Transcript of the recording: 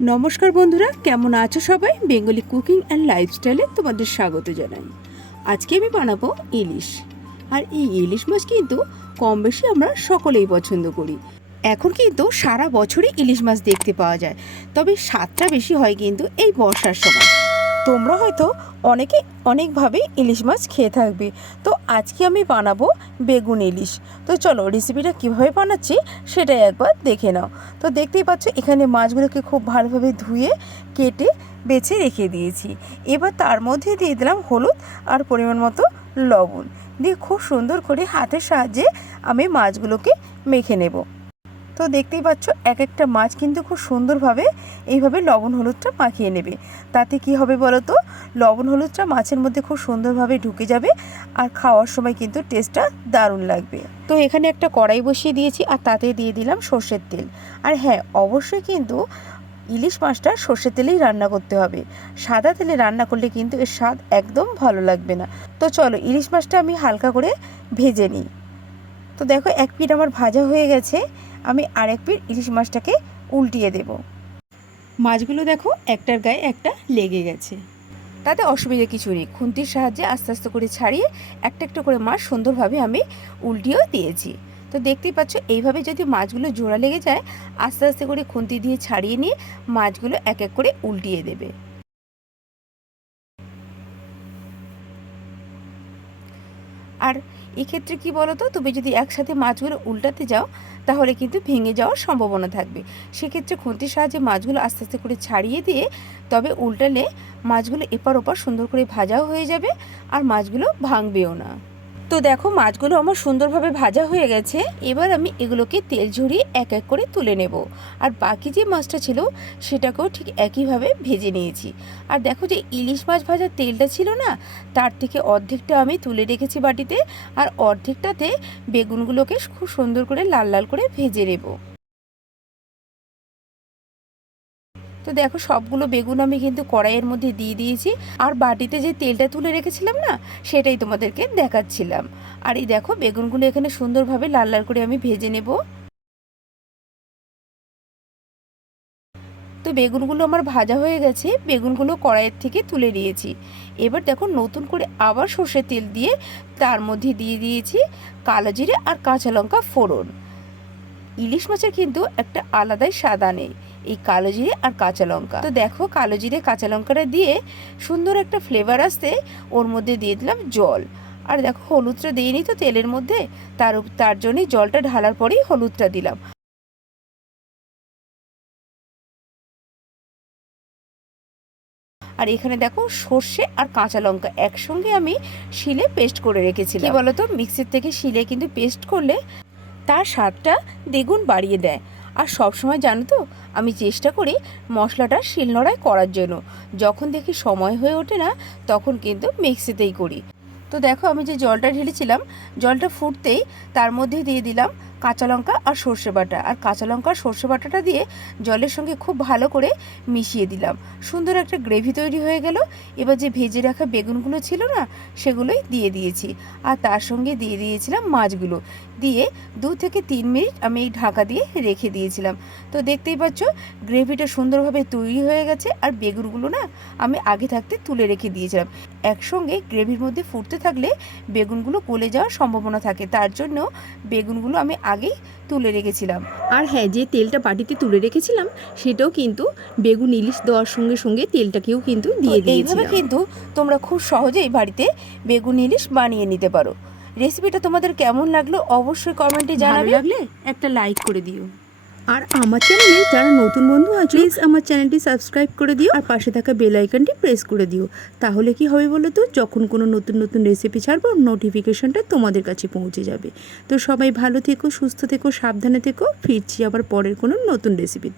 নমস্কার বন্ধুরা, কেমন আছো সবাই? বেঙ্গলি কুকিং অ্যান্ড লাইফস্টাইলে তোমাদের স্বাগত জানাই। আজকে আমি বানাবো ইলিশ। আর এই ইলিশ মাছ কিন্তু কম বেশি আমরা সকলেই পছন্দ করি। এখন কিন্তু সারা বছরই ইলিশ মাছ দেখতে পাওয়া যায়। তবে স্বাদটা বেশি হয় কিন্তু এই বর্ষার সময়। তোমরা হয়তো অনেকে অনেকভাবে ইলিশ মাছ খেয়ে থাকবে। তো আজকে আমি বানাবো বেগুন ইলিশ। তো চলো রেসিপিটা কীভাবে বানাচ্ছি সেটাই একবার দেখে নাও। তো দেখতেই পাচ্ছ এখানে মাছগুলোকে খুব ভালোভাবে ধুয়ে, কেটে, বেছে রেখে দিয়েছি। এবার তার মধ্যে দিয়ে দিলাম হলুদ আর পরিমাণ মতো লবণ। দিয়ে খুব সুন্দর করে হাতের সাহায্যে আমি মাছগুলোকে মেখে নেব। তো দেখতেই পাচ্ছ এক একটা মাছ কিন্তু খুব সুন্দরভাবে এইভাবে লবণ হলুদটা মাখিয়ে নেবে। তাতে কি হবে বলো তো লবণ হলুদটা মাছের মধ্যে খুব সুন্দরভাবে ঢুকে যাবে আর খাওয়ার সময় কিন্তু টেস্টটা দারুণ লাগবে। তো এখানে একটা কড়াই বসিয়ে দিয়েছি আর তাতে দিয়ে দিলাম সর্ষের তেল। আর হ্যাঁ অবশ্যই কিন্তু ইলিশ মাছটা সর্ষের তেলেই রান্না করতে হবে। সাদা তেলে রান্না করলে কিন্তু এর স্বাদ একদম ভালো লাগবে না। তো চলো, ইলিশ মাছটা আমি হালকা করে ভেজে নিই। তো দেখো, এক পিঠ আমার ভাজা হয়ে গেছে, আমি আর এক পিঠ ইলিশ মাছটাকে উল্টিয়ে দেব। মাছগুলো দেখো, একটার গায়ে একটা লেগে গেছে। তাতে অসুবিধা কিছু নেই, খুন্তির সাহায্যে আস্তে আস্তে করে ছাড়িয়ে একটা একটা করে মাছ সুন্দরভাবে আমি উল্টিয়েও দিয়েছি। তো দেখতেই পাচ্ছ, এইভাবে যদি মাছগুলো জোড়া লেগে যায়, আস্তে আস্তে করে খুন্তি দিয়ে ছাড়িয়ে নিয়ে মাছগুলো এক এক করে উল্টিয়ে দেবে। আর এক্ষেত্রে কি বলো তো তুমি যদি একসাথে মাছগুলো উল্টাতে যাও, তাহলে কিন্তু ভেঙে যাওয়ার সম্ভাবনা থাকবে। সেক্ষেত্রে খুন্তির সাহায্যে মাছগুলো আস্তে আস্তে করে ছাড়িয়ে দিয়ে, তবে উল্টালে মাছগুলো এপার ওপার সুন্দর করে ভাজাও হয়ে যাবে আর মাছগুলো ভাঙবেও না। তো দেখো, মাছগুলো আমার সুন্দরভাবে ভাজা হয়ে গেছে। এবার আমি এগুলোকে তেল ঝরিয়ে এক এক করে তুলে নেব। আর বাকি যে মাছটা ছিল, সেটাকেও ঠিক একইভাবে ভেজে নিয়েছি। আর দেখো যে ইলিশ মাছ ভাজার তেলটা ছিল না, তার থেকে অর্ধেকটা আমি তুলে রেখেছি বাটিতে। আর অর্ধেকটাতে বেগুনগুলোকে খুব সুন্দর করে লাল লাল করে ভেজে নেব। তো দেখো সবগুলো বেগুন আমি কিন্তু কড়াইয়ের মধ্যে দিয়ে দিয়েছি। আর বাটিতে যে তেলটা তুলে রেখেছিলাম না, সেটাই তোমাদেরকে দেখাচ্ছিলাম। আর এই দেখো বেগুনগুলো এখানে সুন্দরভাবে লাল লাল করে আমি ভেজে নেব। তো বেগুনগুলো আমার ভাজা হয়ে গেছে, বেগুনগুলো কড়াইয়ের থেকে তুলে নিয়েছি। এবার দেখো নতুন করে আবার সর্ষের তেল দিয়ে তার মধ্যে দিয়ে দিয়েছি কালো জিরে আর কাঁচা লঙ্কা ফোড়ন। ইলিশ মাছের কিন্তু একটা আলাদাই স্বাদ আনে। এই কালো জিরে আর কাঁচা লঙ্কা। তো দেখো কালো জিরে, কাঁচা লঙ্কাটা দিয়ে সুন্দর একটা ফ্লেভার আসতে ওর মধ্যে দিয়ে দিলাম জল। আর দেখো হলুদটা দিইনি তো তেলের মধ্যে, তার তার জন্যই জলটা ঢালার পরেই হলুদটা দিলাম। আর এখানে দেখো সর্ষে আর কাঁচা লঙ্কা একসঙ্গে আমি শিলে পেস্ট করে রেখেছিলাম। কি বলতো? মিক্সির থেকে শিলে কিন্তু পেস্ট করলে তার স্বাদটা দ্বিগুণ বাড়িয়ে দেয়। আর সব সময় জানো তো, আমি চেষ্টা করি মশলাটা শিলনোড়ায় করার জন্য। যখন দেখি সময় হয়ে ওঠে না, তখন কিন্তু মিক্সিতেই করি। তো দেখো আমি যে জলটা ঢেলেছিলাম, জলটা ফুটতেই তার মধ্যে দিয়ে দিলাম কাঁচা লঙ্কা আর সর্ষে বাটা। আর কাঁচা লঙ্কা আর সর্ষে বাটাটা দিয়ে জলের সঙ্গে খুব ভালো করে মিশিয়ে দিলাম। সুন্দর একটা গ্রেভি তৈরি হয়ে গেল। এবার যে ভেজে রাখা বেগুনগুলো ছিল না, সেগুলোই দিয়ে দিয়েছি। আর তার সঙ্গে দিয়ে দিয়েছিলাম মাছগুলো। দিয়ে দু থেকে তিন মিনিট আমি এই ঢাকা দিয়ে রেখে দিয়েছিলাম। তো দেখতেই পাচ্ছ, গ্রেভিটা সুন্দরভাবে তৈরি হয়ে গেছে। আর বেগুনগুলো না আমি আগে থাকতে তুলে রেখে দিয়েছিলাম। একসঙ্গে গ্রেভির মধ্যে ফুটতে থাকলে বেগুনগুলো গলে যাওয়ার সম্ভাবনা থাকে। তার জন্য বেগুনগুলো আমি আগেই তুলে রেখেছিলাম। আর হ্যাঁ যে তেলটা বাটিতে তুলে রেখেছিলাম সেটাও কিন্তু বেগুন ইলিশ দেওয়ার সঙ্গে সঙ্গে তেলটাকেও কিন্তু দিয়ে দিয়েছি কিন্তু তোমরা খুব সহজেই বাড়িতে বেগুন ইলিশ বানিয়ে নিতে পারো। রেসিপিটা তোমাদের কেমন লাগল অবশ্যই কমেন্টে জানাবে। লাগলে একটা লাইক করে দিও। আর আমার চ্যানেলে যারা নতুন বন্ধু আছে প্লিজ আমার চ্যানেলটি সাবস্ক্রাইব করে দিও আর পাশে থাকা বেল আইকনটি প্রেস করে দিও। তাহলে কি হবে বলো তো? যখন কোনো নতুন নতুন রেসিপি ছাড়বো নোটিফিকেশনটা তোমাদের কাছে পৌঁছে যাবে। তো সবাই ভালো থেকো, সুস্থ থেকো, সাবধানে থেকো। ফিরছি আবার পরের কোনো নতুন রেসিপি